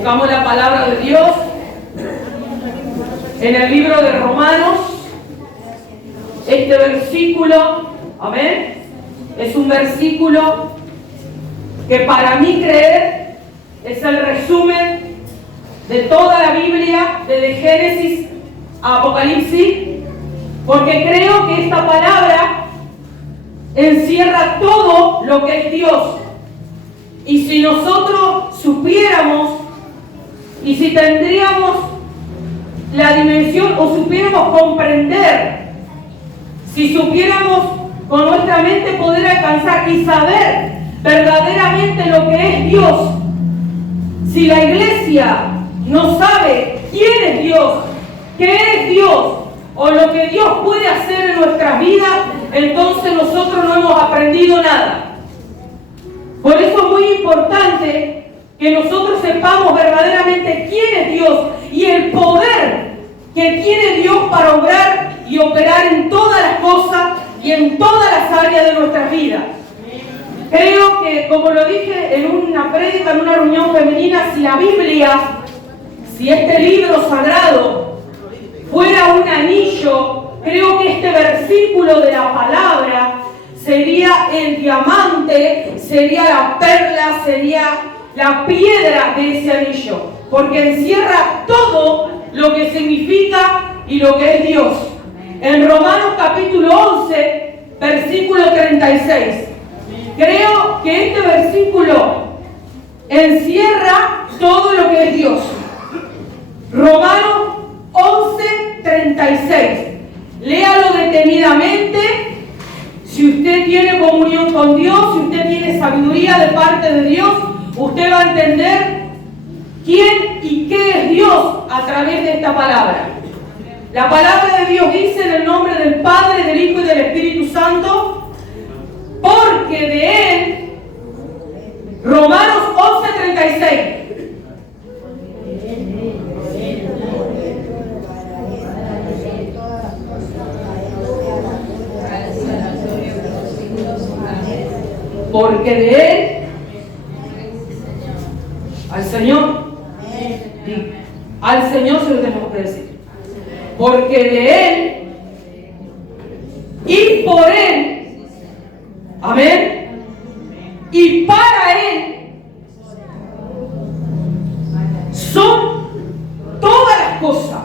Buscamos la palabra de Dios en el libro de Romanos. Este versículo, amén, es un versículo que para mí creer es el resumen de toda la Biblia, desde Génesis a Apocalipsis, porque creo que esta palabra encierra todo lo que es Dios. Y si nosotros supiéramos, y si tendríamos la dimensión o supiéramos comprender, si supiéramos con nuestra mente poder alcanzar y saber verdaderamente lo que es Dios, si la iglesia no sabe quién es Dios, qué es Dios, o lo que Dios puede hacer en nuestras vidas, entonces nosotros no hemos aprendido nada. Por eso es muy importante que nosotros sepamos verdaderamente quién es Dios y el poder que tiene Dios para obrar y operar en todas las cosas y en todas las áreas de nuestras vidas. Creo que, como lo dije en una prédica, en una reunión femenina, si la Biblia, si este libro sagrado fuera un anillo, creo que este versículo de la palabra sería el diamante, sería la perla, sería la piedra de ese anillo, porque encierra todo lo que significa y lo que es Dios. En Romanos capítulo 11, versículo 36, creo que este versículo encierra todo lo que es Dios. Romanos 11, 36. Léalo detenidamente. Si usted tiene comunión con Dios, si usted tiene sabiduría de parte de Dios, usted va a entender quién y qué es Dios a través de esta palabra. La palabra de Dios dice en el nombre del Padre, del Hijo y del Espíritu Santo, porque de Él, Romanos 11, 36. Porque de Él, al Señor, al Señor se lo tenemos que decir. Porque de Él y por Él, amén, y para Él son todas las cosas.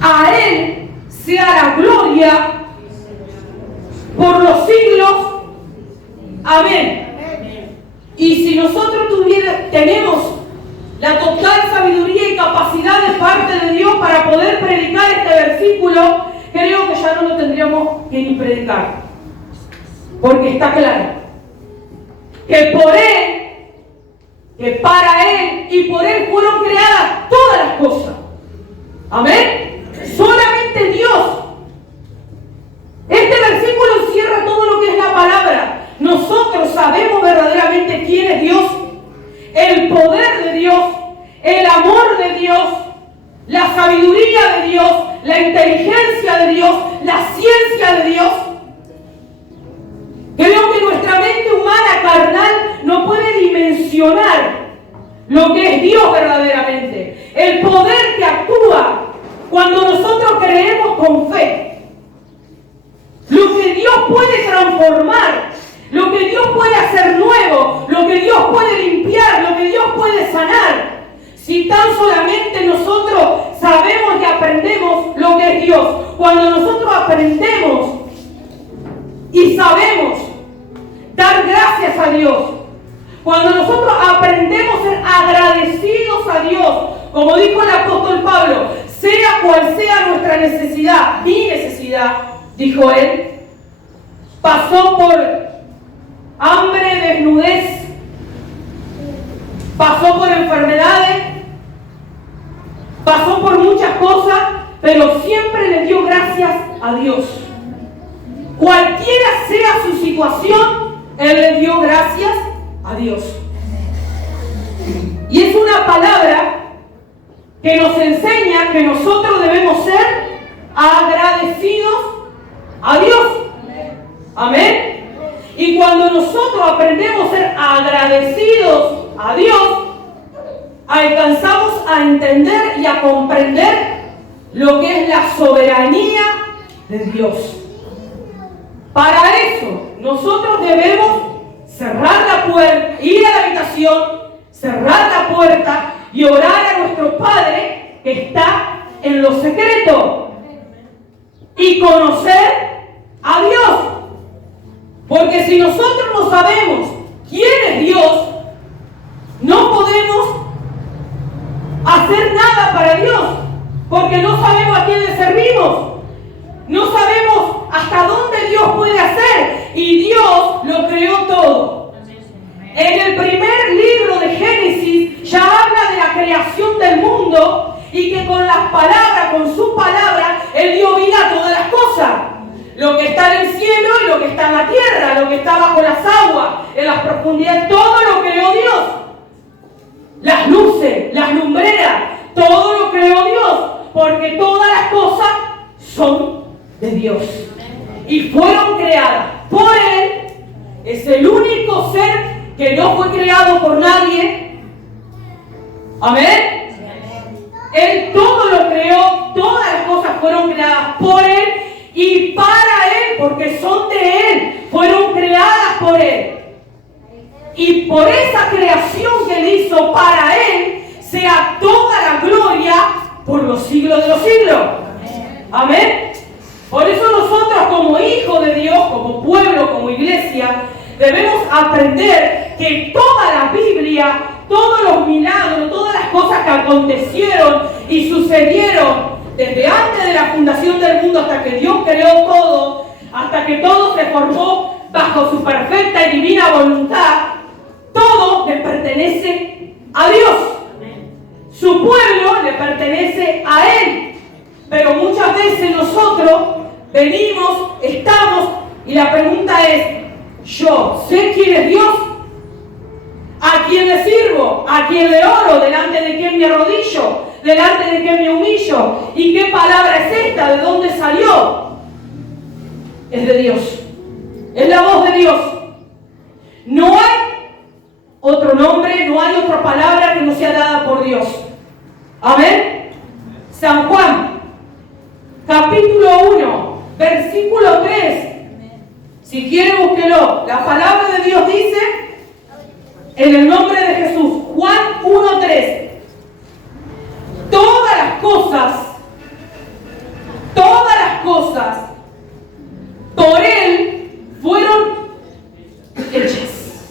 A Él sea la gloria por los siglos. Amén. Y si nosotros tenemos la total sabiduría y capacidad de parte de Dios para poder predicar este versículo, creo que ya no lo tendríamos que ni predicar. Porque está claro que por Él, que para Él y por Él fueron creadas todas las cosas. Amén. Solamente Dios. Este versículo encierra todo lo que es la palabra. Nosotros sabemos verdaderamente quién es Dios, el poder de Dios, el amor de Dios, la sabiduría de Dios, la inteligencia de Dios, la ciencia de Dios. Creo que nuestra mente humana carnal no puede dimensionar lo que es Dios verdaderamente. El poder que actúa cuando nosotros creemos con fe. Lo que Dios puede transformar. Lo que Dios puede hacer nuevo, lo que Dios puede limpiar, lo que Dios puede sanar. Si tan solamente nosotros sabemos y aprendemos lo que es Dios. Cuando nosotros aprendemos y sabemos dar gracias a Dios. Cuando nosotros aprendemos a ser agradecidos a Dios. Como dijo el apóstol Pablo, sea cual sea nuestra necesidad, mi necesidad, dijo él, pasó por hambre, desnudez, pasó por enfermedades, pasó por muchas cosas, pero siempre le dio gracias a Dios. Cualquiera sea su situación, él le dio gracias a Dios. Y es una palabra que nos enseña que nosotros debemos ser agradecidos a Dios. Amén. Y cuando nosotros aprendemos a ser agradecidos a Dios, alcanzamos a entender y a comprender lo que es la soberanía de Dios. Para eso, nosotros debemos cerrar la puerta, ir a la habitación, cerrar la puerta y orar a nuestro Padre que está en lo secreto y conocer a Dios. Porque si nosotros no sabemos quién es Dios, no podemos hacer nada para Dios, porque no sabemos a quién le servimos. No sabemos hasta dónde Dios puede hacer, y Dios lo creó todo. En el primer libro de Génesis ya habla de la creación del mundo y que con las palabras, con su palabra, Él dio vida a todas las cosas. Lo que está en el cielo y lo que está en la tierra, lo que está bajo las aguas, en las profundidades, todo lo creó Dios. Las luces, las lumbreras, todo lo creó Dios, porque todas las cosas son de Dios y fueron creadas por Él. Es el único ser que no fue creado por nadie. Amén. Él todo lo creó, todas las cosas fueron creadas por Él y para Él, porque son de Él, fueron creadas por Él. Y por esa creación que Él hizo para Él, sea toda la gloria por los siglos de los siglos. Amén. Por eso nosotros como hijos de Dios, como pueblo, como iglesia, debemos aprender que toda la Biblia, todos los milagros, todas las cosas que acontecieron y sucedieron desde antes de la fundación del mundo hasta que Dios creó todo, hasta que todo se formó bajo su perfecta y divina voluntad, todo le pertenece a Dios. Su pueblo le pertenece a Él. Pero muchas veces nosotros venimos, estamos, y la pregunta es, ¿yo sé quién es Dios? ¿A quién le sirvo? ¿A quién le oro? ¿Delante de quién me arrodillo? ¿Delante de quién me humillo? ¿Y qué palabra es esta? ¿De dónde salió? Es de Dios. Es la voz de Dios. No hay otro nombre, no hay otra palabra que no sea dada por Dios. Amén. San Juan, capítulo 1, versículo 3. Si quiere, búsquelo. La palabra de Dios dice, en el nombre de Jesús, Juan 1:3. Todas las cosas, por Él fueron hechas.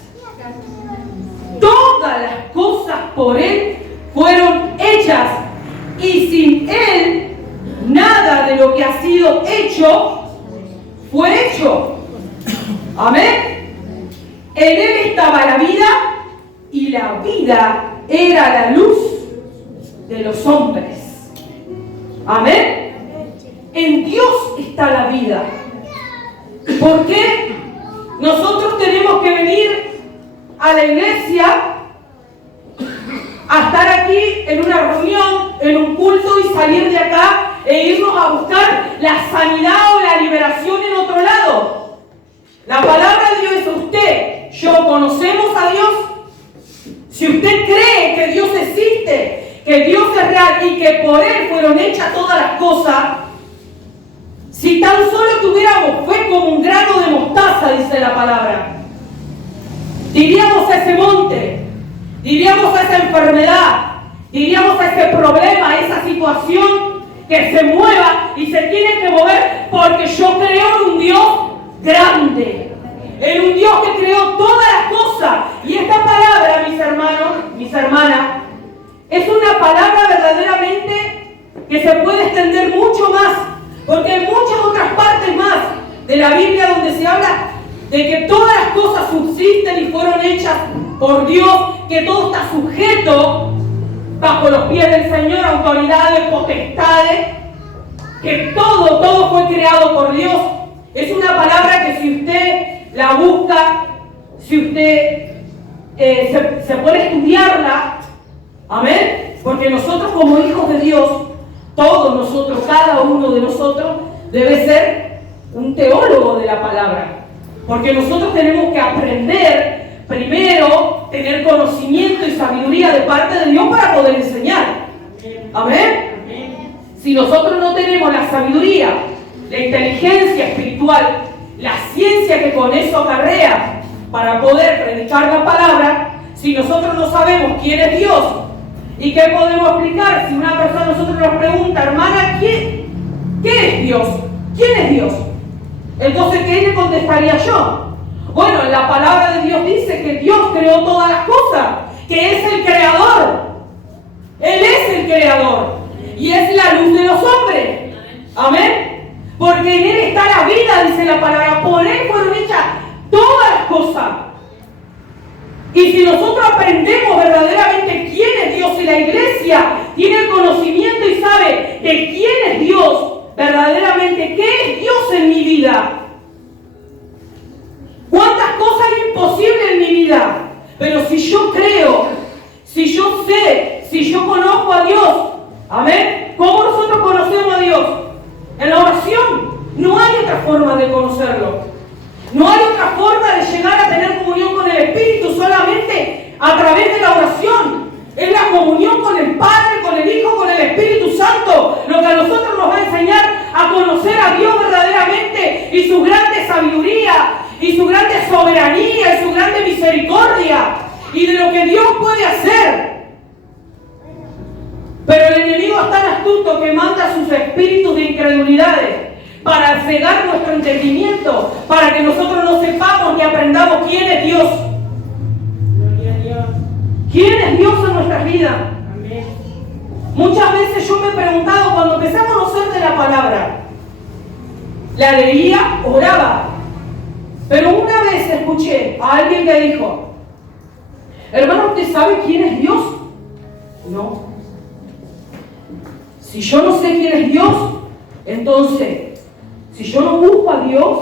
Todas las cosas por Él fueron hechas. Y sin Él, nada de lo que ha sido hecho fue hecho. Amén. En Él estaba la vida y la vida era la luz de los hombres. Amén. En Dios está la vida. ¿Por qué nosotros tenemos que venir a la iglesia a estar aquí en una reunión, en un culto y salir de acá e irnos a buscar la sanidad o la liberación en otro lado? La palabra de Dios es usted, yo conocemos a Dios. Si usted cree que Dios existe, que Dios es real y que por Él fueron hechas todas las cosas, si tan solo tuviéramos fe como un grano de mostaza, dice la palabra, diríamos a ese monte, diríamos a esa enfermedad, diríamos a ese problema, a esa situación, que se mueva y se tiene que mover, porque yo creo en un Dios grande, en un Dios que creó todas las cosas. Y esta palabra, mis hermanos, mis hermanas, es una palabra verdaderamente que se puede extender mucho más, porque hay muchas otras partes más de la Biblia donde se habla de que todas las cosas subsisten y fueron hechas por Dios, que todo está sujeto bajo los pies del Señor, autoridades, potestades, que todo fue creado por Dios. Es una palabra que si usted la busca, si usted se puede estudiarla, amén, porque nosotros como hijos de Dios, todos nosotros, cada uno de nosotros, debe ser un teólogo de la palabra, porque nosotros tenemos que aprender primero, tener conocimiento y sabiduría de parte de Dios para Si nosotros no tenemos la sabiduría, la inteligencia espiritual, la ciencia que con eso acarrea para poder predicar la palabra, si nosotros no sabemos quién es Dios y qué podemos explicar, si una persona a nosotros nos pregunta, hermana, ¿qué es Dios? ¿Quién es Dios? Entonces, ¿qué le contestaría yo? Bueno, la palabra de Dios dice que Dios creó todas las cosas, que es el creador. Él es el creador y es la luz de los hombres. Amén. Porque en Él está la vida, dice la palabra. Por Él fueron hechas todas las cosas. Y si nosotros aprendemos verdaderamente quién es Dios y la iglesia tiene el conocimiento y sabe de quién es Dios, verdaderamente qué es Dios en mi vida. ¿Cuántas cosas hay imposibles en mi vida? Pero si yo creo, si yo sé, si yo conozco a Dios, amén. ¿Cómo nosotros conocemos a Dios? En la oración. No hay otra forma de conocerlo. No hay otra forma de llegar a tener comunión con el Espíritu, solamente a través de la oración. Es la comunión con el Padre, con el Hijo, con el Espíritu Santo, lo que a nosotros nos va a enseñar a conocer a Dios verdaderamente y su grande sabiduría, y su grande soberanía, y su grande misericordia, y de lo que Dios puede hacer. Pero el enemigo es tan astuto que manda sus espíritus de incredulidades para cegar nuestro entendimiento, para que nosotros no sepamos ni aprendamos quién es Dios. Gloria a Dios. ¿Quién es Dios en nuestras vidas? Amén. Muchas veces yo me he preguntado, cuando empecé a conocer de la palabra, la leía, oraba, pero una vez escuché a alguien que dijo, hermano, ¿usted sabe quién es Dios? No. Si yo no sé quién es Dios, entonces, si yo no busco a Dios,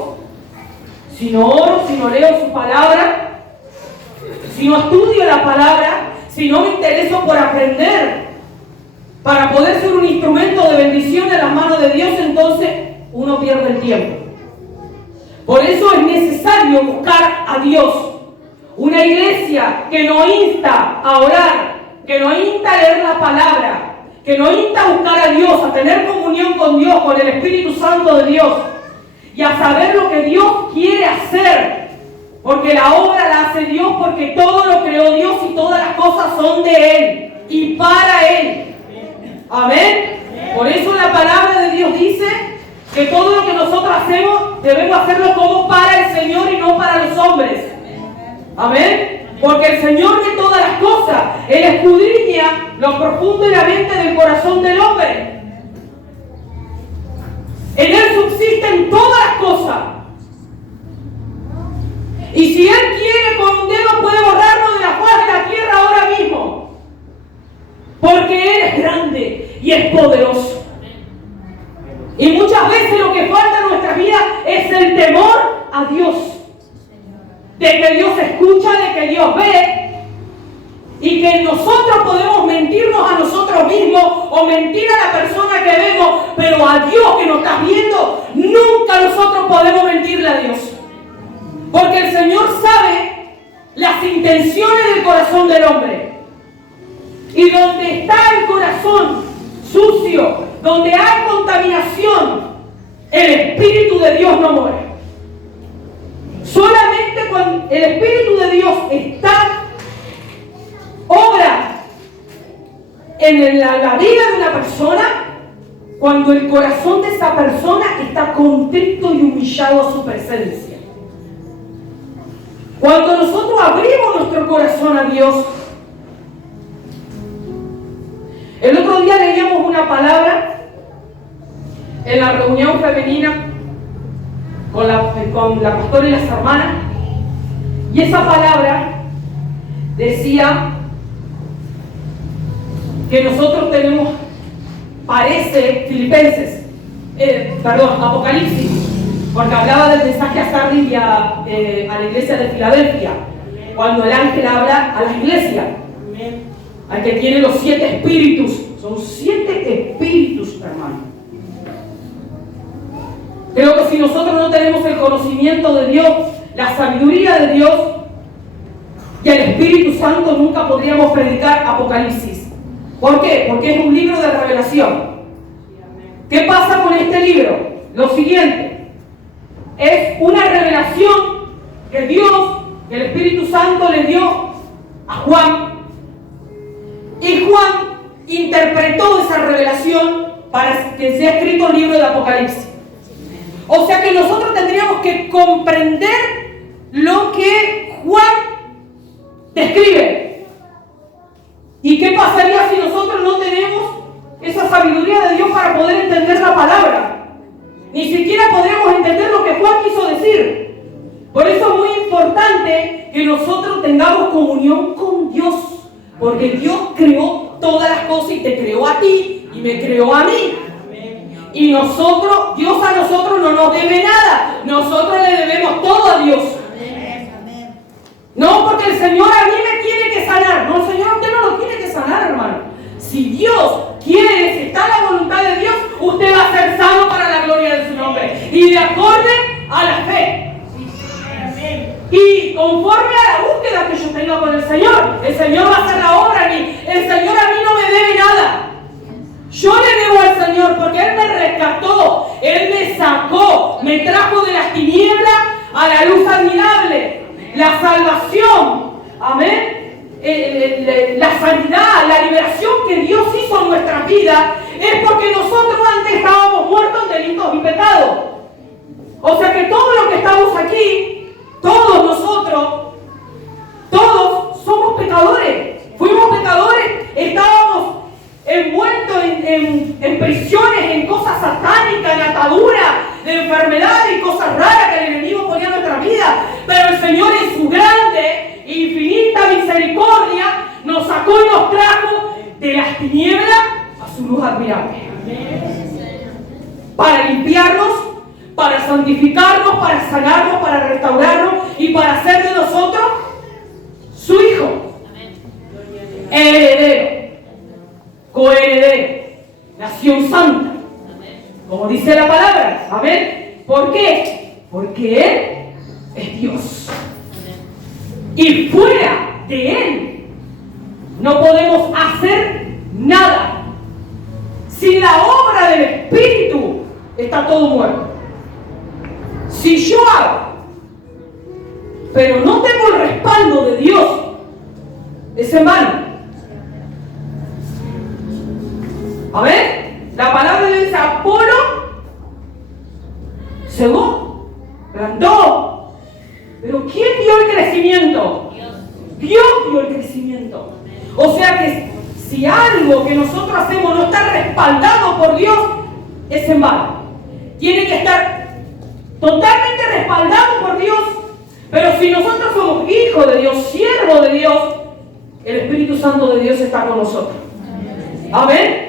si no oro, si no leo su palabra, si no estudio la palabra, si no me intereso por aprender para poder ser un instrumento de bendición en las manos de Dios, entonces uno pierde el tiempo. Por eso es necesario buscar a Dios. Una iglesia que nos insta a orar, que nos insta a leer la palabra, que nos insta a buscar a Dios, a tener comunión con Dios, con el Espíritu Santo de Dios, y a saber lo que Dios quiere hacer, porque la obra la hace Dios, porque todo lo creó Dios y todas las cosas son de Él y para Él. Amén. Por eso la palabra de Dios dice que todo lo que nosotros hacemos debemos hacerlo como para el Señor y no para los hombres. Amén. Porque el Señor ve todas las cosas. Él escudriña lo profundo y la mente del corazón del hombre. En Él subsisten todas las cosas. Y si Él quiere, con un dedo puede borrarnos de la faz de la tierra ahora mismo. Porque Él es grande y es poderoso. Y muchas veces lo que falta en nuestra vida es el temor a Dios. De que Dios escucha, de que Dios ve, y que nosotros podemos mentirnos a nosotros mismos o mentir a la persona que vemos, pero a Dios que nos está viendo, nunca nosotros podemos mentirle a Dios. Porque el Señor sabe las intenciones del corazón del hombre. Y donde está el corazón sucio, donde hay contaminación, el Espíritu de Dios no muere. Solamente cuando el Espíritu de Dios obra en la vida de una persona, cuando el corazón de esa persona está contrito y humillado a su presencia. Cuando nosotros abrimos nuestro corazón a Dios. El otro día leíamos una palabra en la reunión femenina con la pastora y las hermanas, y esa palabra decía que nosotros tenemos, parece, Apocalipsis, porque hablaba del mensaje a Sardis y a la iglesia de Filadelfia, cuando el ángel habla a la iglesia, al que tiene los 7 espíritus. Son 7 espíritus, hermano. Creo que si nosotros no tenemos el conocimiento de Dios, la sabiduría de Dios y el Espíritu Santo, nunca podríamos predicar Apocalipsis. ¿Por qué? Porque es un libro de revelación. ¿Qué pasa con este libro? Lo siguiente, es una revelación que Dios, que el Espíritu Santo le dio a Juan, y Juan interpretó esa revelación para que sea escrito el libro de Apocalipsis. O sea que nosotros tendríamos que comprender lo que Juan describe. ¿Y qué pasaría si nosotros no tenemos esa sabiduría de Dios para poder entender la palabra? Ni siquiera podremos entender lo que Juan quiso decir. Por eso es muy importante que nosotros tengamos comunión con Dios, porque Dios creó todas las cosas y te creó a ti y me creó a mí. Y nosotros, Dios a nosotros no nos debe nada, nosotros le debemos todo a Dios. No porque el Señor a mí me tiene que sanar, no, el Señor a usted no lo tiene que sanar, hermano. Si Dios quiere, si está en la voluntad de Dios, usted va a ser sano para la gloria de su nombre y de acorde a la fe. Y conforme a la búsqueda que yo tenga con el Señor va a hacer la obra en mí. El Señor a mí no me debe nada. Yo le debo al Señor porque Él me rescató, Él me sacó, me trajo de las tinieblas a la luz admirable. La salvación, amén, la sanidad, la liberación que Dios hizo en nuestra vida es porque nosotros antes estábamos muertos en delitos y pecados. O sea que todos los que estamos aquí, todos nosotros, todos somos pecadores. Fuimos pecadores, estábamos envueltos en prisiones, en cosas satánicas, en ataduras, de enfermedades y cosas raras que el enemigo ponía en nuestra vida. Pero el Señor en su grande e infinita misericordia nos sacó y nos trajo de las tinieblas a su luz admirable. Para limpiarnos, para santificarnos, para sanarnos, para restaurarnos y para hacer de nosotros su hijo. Heredero, coheredero, nación santa, como dice la palabra. Amén. ¿Por qué? Porque Él es Dios. Y fuera de Él no podemos hacer nada. Sin la obra del Espíritu está todo muerto. Si yo hago, pero no tengo el respaldo de Dios, es en vano. A ver, la palabra le dice: Apolo cegó, plantó, pero ¿quién dio el crecimiento? Dios dio el crecimiento. O sea que si algo que nosotros hacemos no está respaldado por Dios, es en vano. Tiene que estar totalmente respaldado por Dios. Pero si nosotros somos hijos de Dios, siervos de Dios, el Espíritu Santo de Dios está con nosotros. Amén.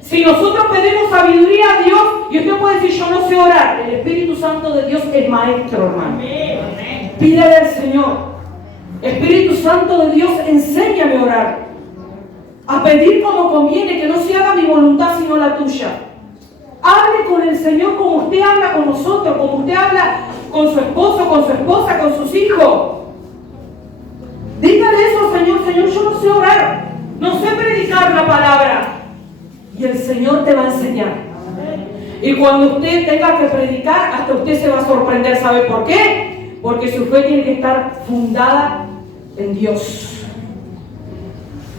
Si nosotros pedimos sabiduría a Dios, y usted puede decir: yo no sé orar, el Espíritu Santo de Dios es maestro, hermano. Pídele al Señor: Espíritu Santo de Dios, enséñame a orar, a pedir como conviene, que no se haga mi voluntad sino la tuya. Hable con el Señor como usted habla con nosotros, como usted habla con su esposo, con su esposa, con sus hijos. Dígale eso al Señor: Señor, yo no sé orar, no sé predicar la palabra. Y el Señor te va a enseñar. Y cuando usted tenga que predicar, hasta usted se va a sorprender. ¿Sabe por qué? Porque su fe tiene que estar fundada en Dios.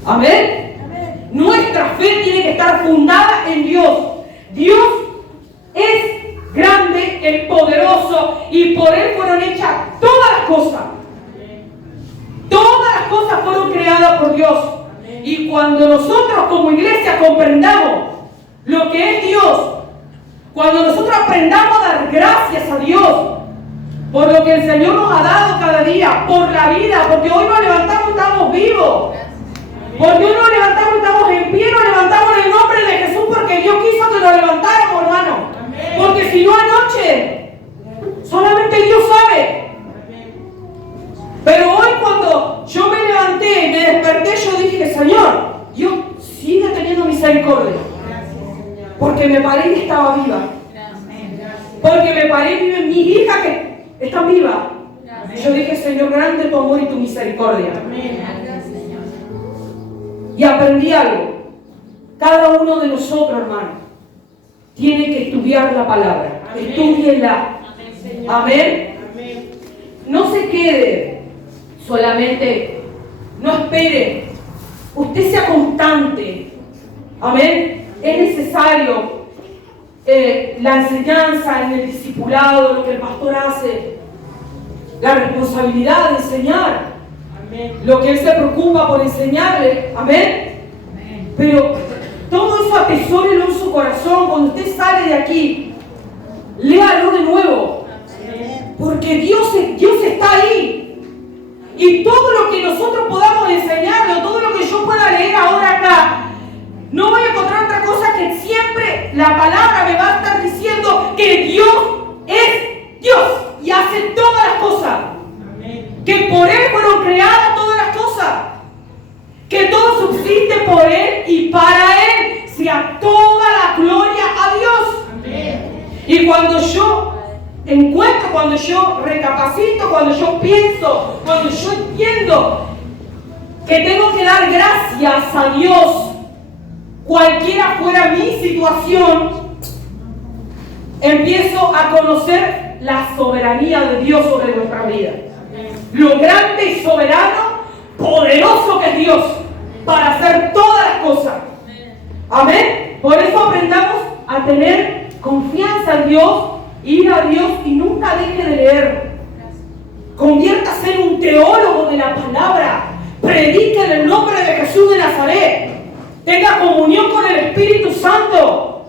Amén. Nuestra fe tiene que estar fundada en Dios. Dios es grande, el poderoso, y por Él fueron hechas todas las cosas. Todas las cosas fueron creadas por Dios. Y cuando nosotros como iglesia comprendamos lo que es Dios, cuando nosotros aprendamos a dar gracias a Dios por lo que el Señor nos ha dado cada día, por la vida, porque hoy nos levantamos y estamos vivos, porque hoy nos levantamos y estamos en pie, nos levantamos en el nombre de Jesús, porque Dios quiso que nos levantáramos, hermano. Porque si no, anoche solamente Dios sabe. Pero hoy, cuando yo me levanté, me desperté, yo dije: Señor, Dios sigue teniendo misericordia. Porque me paré y estaba viva. Porque me paré y viven mis hijas que están vivas. Y yo dije: Señor, grande tu amor y tu misericordia. Y aprendí algo. Cada uno de nosotros, hermano, tiene que estudiar la palabra. Estúdienla. Amén. No se quede solamente, no espere. Usted sea constante. Amén. Es necesario la enseñanza en el discipulado, lo que el pastor hace, la responsabilidad de enseñar, amén, lo que él se preocupa por enseñarle, amén, amén. Pero todo eso atesórelo en su corazón. Cuando usted sale de aquí, léalo de nuevo, amén, porque Dios está ahí. Y todo lo que nosotros podamos enseñarle, todo lo que yo pueda leer ahora acá, no voy a encontrar otra cosa que siempre la palabra me va a estar diciendo que Dios es Dios y hace todas las cosas. Amén. Que por Él fueron creadas todas las cosas. Que todo subsiste por Él y para Él sea toda la gloria a Dios. Amén. Y cuando yo encuentro, cuando yo recapacito, cuando yo pienso, cuando yo entiendo que tengo que dar gracias a Dios, cualquiera fuera mi situación, empiezo a conocer la soberanía de Dios sobre nuestra vida. Lo grande y soberano, poderoso que es Dios para hacer todas las cosas. Amén. Por eso aprendamos a tener confianza en Dios, ir a Dios y nunca deje de leer. Conviértase en un teólogo de la palabra. Predique en el nombre de Jesús de Nazaret. Tenga comunión con el Espíritu Santo.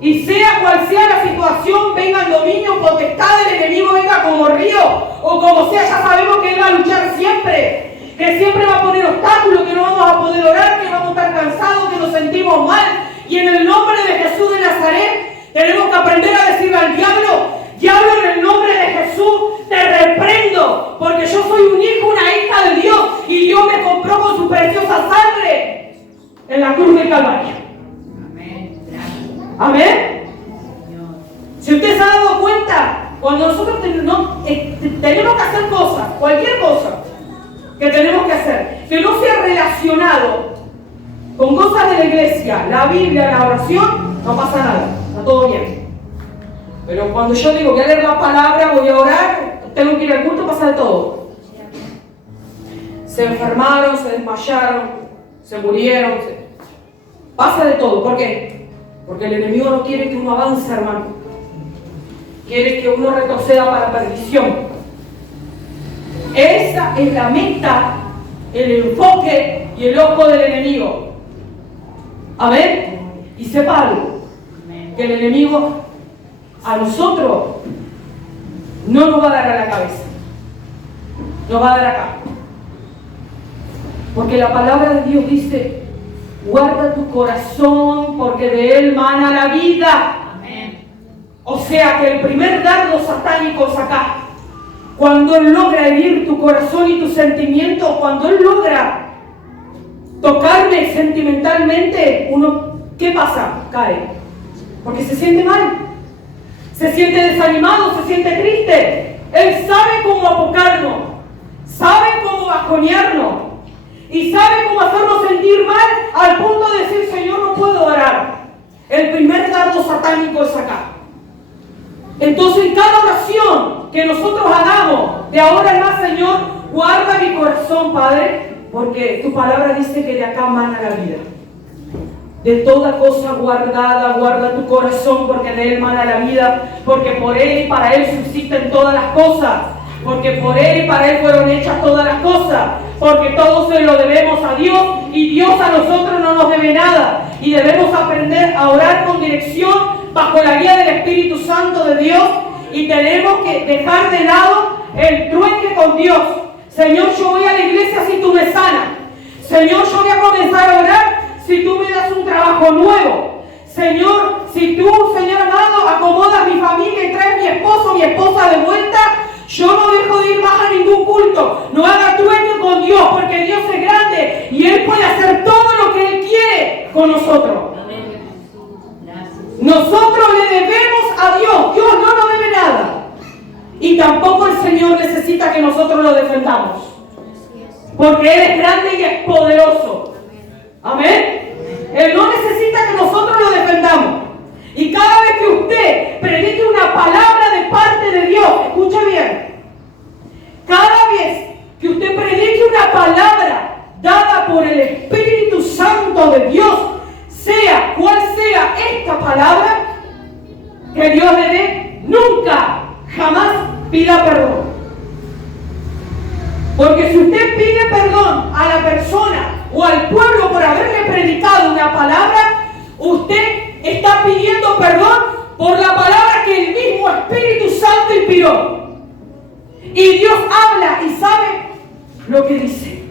Y sea cual sea la situación, venga el dominio, potestad del enemigo, venga como río o como sea, ya sabemos que Él va a luchar siempre. Que siempre va a poner obstáculos, que no vamos a poder orar, que vamos a estar cansados, que nos sentimos mal. Y en el nombre de Jesús de Nazaret, tenemos que aprender a decirle al diablo: diablo, en el nombre de Jesús te reprendo, porque yo soy un hijo, una hija de Dios, y Dios me compró con su preciosa sangre en la cruz del Calvario. Amén. Amén. Si usted se ha dado cuenta, cuando nosotros tenemos que hacer cosas, cualquier cosa que tenemos que hacer, que no sea relacionado con cosas de la iglesia, la Biblia, la oración, no pasa nada, está todo bien. Pero cuando yo digo voy a leer la palabra, voy a orar, tengo que ir al culto, pasa de todo. Se enfermaron, se desmayaron, se murieron, pasa de todo. ¿Por qué? Porque el enemigo no quiere que uno avance, hermano. Quiere que uno retroceda para perdición. Esa es la meta, el enfoque y el ojo del enemigo. Amén. Y sepa algo, que el enemigo a nosotros no nos va a dar a la cabeza, nos va a dar acá. Porque la palabra de Dios dice: guarda tu corazón, porque de él mana la vida. Amén. O sea que el primer dardo satánico es acá. Cuando él logra herir tu corazón y tus sentimientos, cuando él logra tocarme sentimentalmente, uno, ¿qué pasa? Cae. Porque se siente mal, se siente desanimado, se siente triste. Él sabe cómo apocarnos, sabe cómo bajonearnos y sabe cómo hacernos sentir mal al punto de decir: Señor, no puedo orar. El primer dardo satánico es acá. Entonces, en cada oración que nosotros hagamos, de ahora en más, Señor, guarda mi corazón, Padre, porque tu palabra dice que de acá mana la vida. De toda cosa guardada, guarda tu corazón, porque de él mana la vida, porque por él y para él subsisten todas las cosas, porque por él y para él fueron hechas todas las cosas, porque todo se lo debemos a Dios y Dios a nosotros no nos debe nada. Y debemos aprender a orar con dirección, bajo la guía del Espíritu Santo de Dios, y tenemos que dejar de lado el trueque con Dios. Señor, yo voy a la iglesia si tú me sanas. Señor, yo voy a comenzar a orar si tú me das un trabajo nuevo. Señor, si tú, Señor amado, acomodas mi familia y traes mi esposo, mi esposa de vuelta, yo no dejo de ir más a ningún culto. No haga trueque con Dios, porque Dios es grande y Él puede hacer todo lo que Él quiere con nosotros. Nosotros le debemos a Dios. Dios no nos debe nada. Y tampoco el Señor necesita que nosotros lo defendamos, porque Él es grande y es poderoso. Amén. Él no necesita que nosotros lo defendamos. Y cada de Dios, sea cual sea esta palabra que Dios le dé, nunca, jamás pida perdón. Porque si usted pide perdón a la persona o al pueblo por haberle predicado una palabra, usted está pidiendo perdón por la palabra que el mismo Espíritu Santo inspiró. Y Dios habla y sabe lo que dice.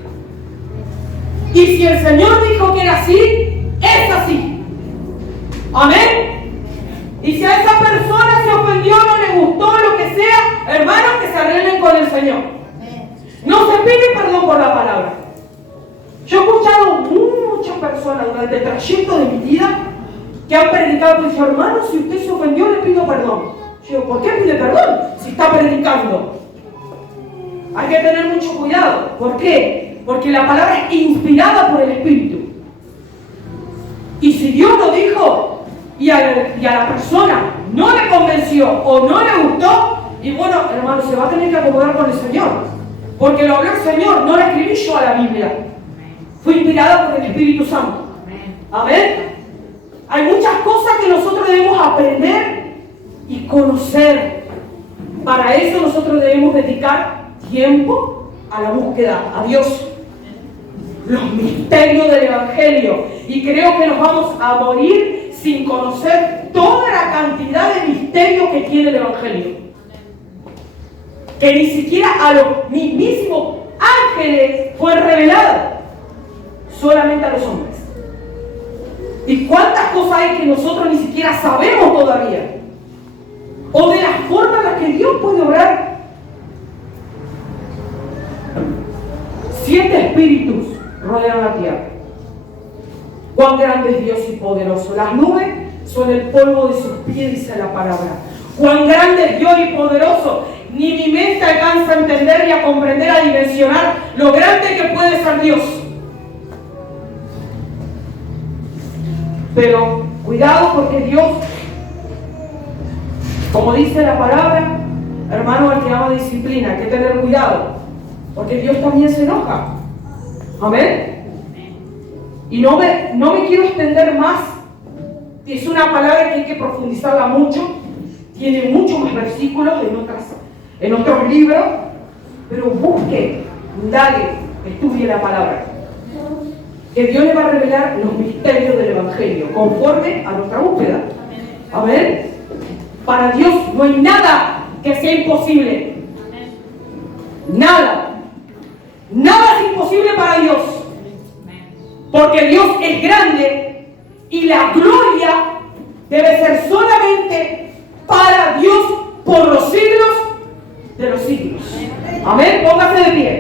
Y si el Señor dijo que era así, es así. Amén. Y si a esa persona se ofendió, no le gustó, lo que sea, hermanos, que se arreglen con el Señor. No se pide perdón por la palabra. Yo he escuchado muchas personas durante el trayecto de mi vida que han predicado y dicen, hermano, si usted se ofendió, le pido perdón. Yo digo, ¿por qué pide perdón si está predicando? Hay que tener mucho cuidado. ¿Por qué? Porque la palabra es inspirada por el Espíritu. Y si Dios lo dijo y a la persona no le convenció o no le gustó, y bueno, hermano, se va a tener que acomodar con el Señor. Porque lo habló el Señor, no la escribí yo a la Biblia. Fue inspirada por el Espíritu Santo. Amén. Hay muchas cosas que nosotros debemos aprender y conocer. Para eso nosotros debemos dedicar tiempo a la búsqueda, a Dios. Los misterios del Evangelio. Y creo que nos vamos a morir sin conocer toda la cantidad de misterios que tiene el Evangelio. Que ni siquiera a los mismísimos ángeles fue revelado, solamente a los hombres. ¿Y cuántas cosas hay que nosotros ni siquiera sabemos todavía? O de las formas en las que Dios puede obrar. 7 espíritus rodean la tierra. Cuán grande es Dios y poderoso. Las nubes son el polvo de sus pies, dice la palabra. Cuán grande es Dios y poderoso. Ni mi mente alcanza a entender ni a comprender, a dimensionar lo grande que puede ser Dios. Pero cuidado, porque Dios, como dice la palabra, hermano, al que ama disciplina, hay que tener cuidado, porque Dios también se enoja. Amén. Y no me quiero extender más. Es una palabra que hay que profundizarla mucho. Tiene muchos más versículos en otros libros, pero busque, dale, estudie la palabra. Que Dios le va a revelar los misterios del Evangelio, conforme a nuestra búsqueda. Amén. Para Dios no hay nada que sea imposible. Nada. Nada es imposible para Dios. Porque Dios es grande y la gloria debe ser solamente para Dios por los siglos de los siglos. Amén. Póngase de pie.